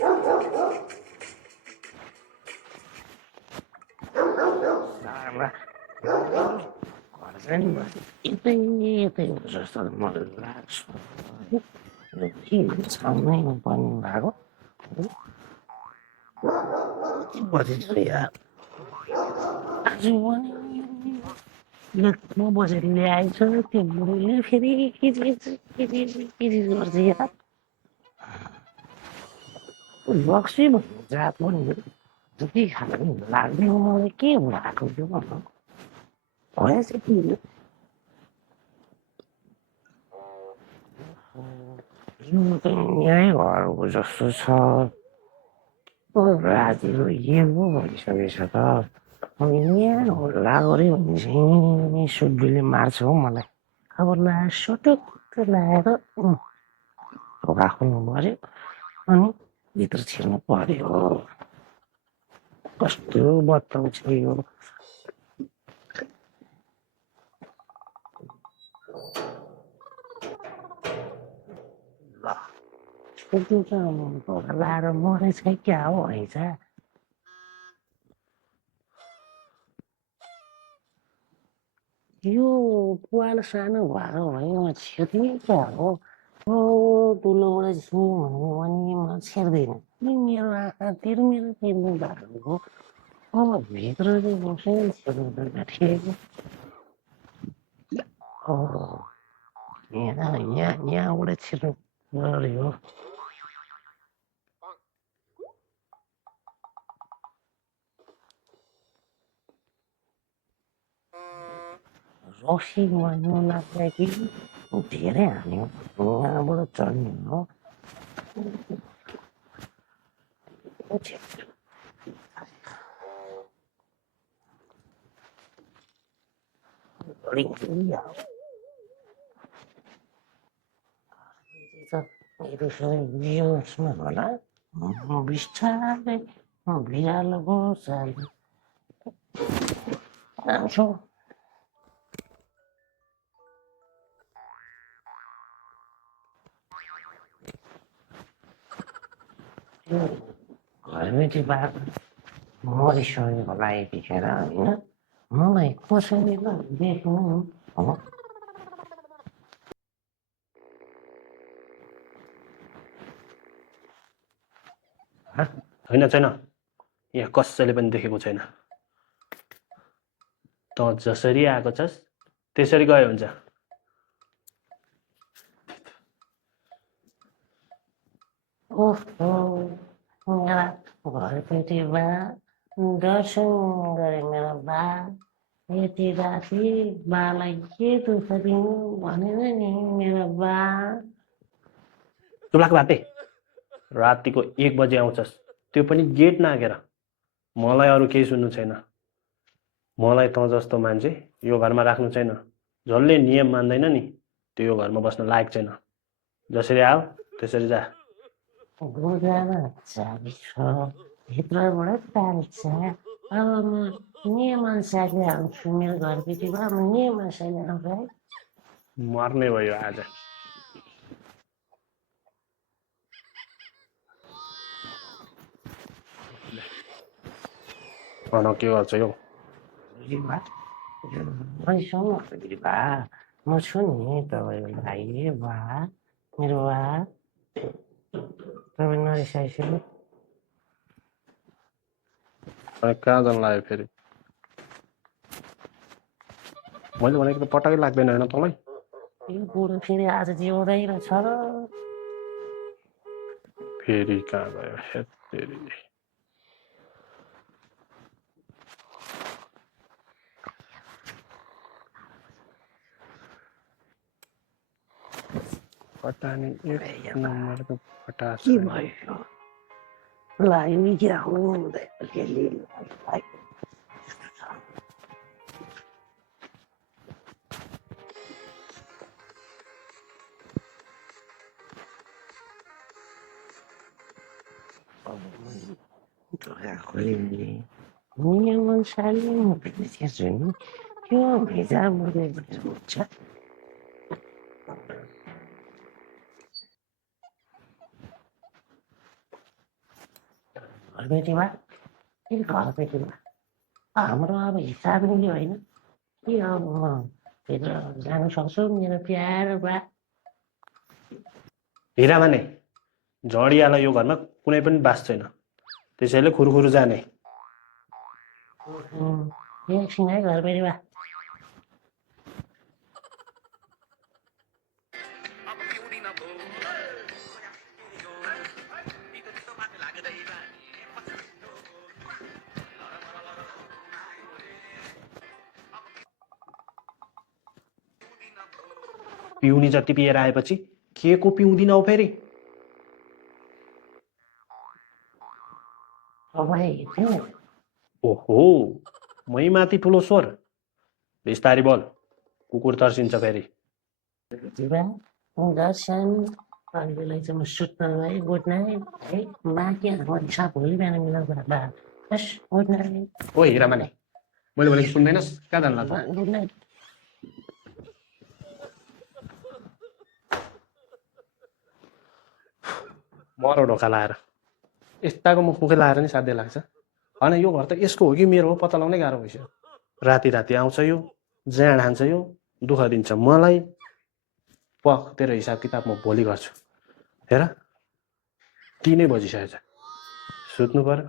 Sarah. Guardando यतै यतै जस्तो मलाई लाग्छ यो के छाउनैमा पर्नु भएको कति बजेछ यार आज म बसेर ल्याएछ त्यो बुढोले फेरि के चिज गर्छ यार बक्सी भन्ने जात पनि जति खानु लाग्दैन मलाई के भएको त्यो भन्नु भएछ कि यो त यहीँ घरको जस्तो छ रातिको के पो भइसकेछ त अनि यहाँ हल्ला गऱ्यो भने चाहिँ सुड्डीले मार्छ हौ मलाई अब लाएर सटक्क लाएर ढोका खोल्नु पऱ्यो अनि भित्र छिर्नु पर्यो कस्तो बताउँछ यो ल त्यो त ढोका लाएर मरेछ क्या हो हैछ यो पाल सानो भएको भए म छिर्ने क्या हो ठुलोबाट छिर्ने भन्यो भने म छिर्दैन मेरो आँखातिर मेरो तिर्नु भएको अब भित्र चाहिँ बसेर छिर्नु ठिक यहाँबाट छिर्नु पर्यो रक्सी गर्नु लाग्दा कि धेरै हान्यो यहाँबाट चढ्ने हो मेरो सबै बिजनेसमा होला बिस्तारै बिरालोको जान्छु घरमेटी बाघ मरिसकेको लागि देखेर होइन मलाई कसैले त देख्नु होइन छैन यहाँ कसैले पनि देखेको छैन त जसरी आएको छस् त्यसरी गए हुन्छ मेरा घरपेटी बा दर्शन गरे मेरा बा यति राति बालाई के दुःख दिनु भनेर नि मेरो बा तुलाको बापे रातिको 1 बजे आउँछस् त्यो पनि गेट नागेर मलाई अरू केही सुन्नु छैन मलाई त जस्तो मान्छे यो घरमा राख्नु छैन जसले नियम मान्दैन नि त्यो यो घरमा बस्न लायक छैन जसरी आऊ त्यसरी जा गुजामा चाबी छ भित्रबाट ताल्छ अब म नियमअनुसारले आउँछु मेरो घरपेटीमा म नियमअनुसारले आउँछु है मर्ने भयो आज के गर्छ यो बा म छु नि तपाईँको लागि बा मेरो बा तपाईँ नरिसाइसक्नु कहाँ जान लाग्यो फेरि मैले भनेको त पटकै लाग्दैन होइन तँलाई यो बुढो फेरि आज जिउँदै रहेछ फेरि कहाँ गयो फेरि पता नहीं एक नंबर का फटा के भयो लाग्यो क्या हुँदैन नियमअनुसारले म भेट्छु नि त्यो भेजा हुन्छ घरबेटीमा फेरि घरबेटीमा हाम्रो अब हिसाब मिल्यो होइन कि अब फेरि जानु सक्छु मेरो प्यारो बा। हिरामा नै झडियालाई यो घरमा कुनै पनि बास छैन, त्यसैले खुरुखुरु जाने। एकछिन है घरबेटी बा। पिउनी जति पिएर आएपछि के को पिउँदिनौ फेरि? ओहो, मै माथि ठुलो स्वर, बिस्तारी बोल, कुकुर तर्सिन्छ फेरि। दर्शन अहिलेलाई चाहिँ म सुत्न गएँ। गुड नाइट है। बाँकी हाम्रो हिसाब भोलि बिहान मिलाउँछ बा। बस गुड नाइट। ओ हिरामा नै, मैले भनेको सुन्दैनस्? कहाँ जानु लाग्छ? Good night. मरो ढोका लाएर यस्ताको मुखै लाएर नि साध्य लाग्छ। होइन यो घर त यसको हो कि मेरो हो पत्ता लगाउनै गाह्रो भइसक्यो। राति राति आउँछ यो, जाँड हान्छ यो, दुःख दिन्छ मलाई। पख तेरो हिसाब किताब म भोलि गर्छु। हेर 3 बजिसकेछ, सुत्नु पर्यो।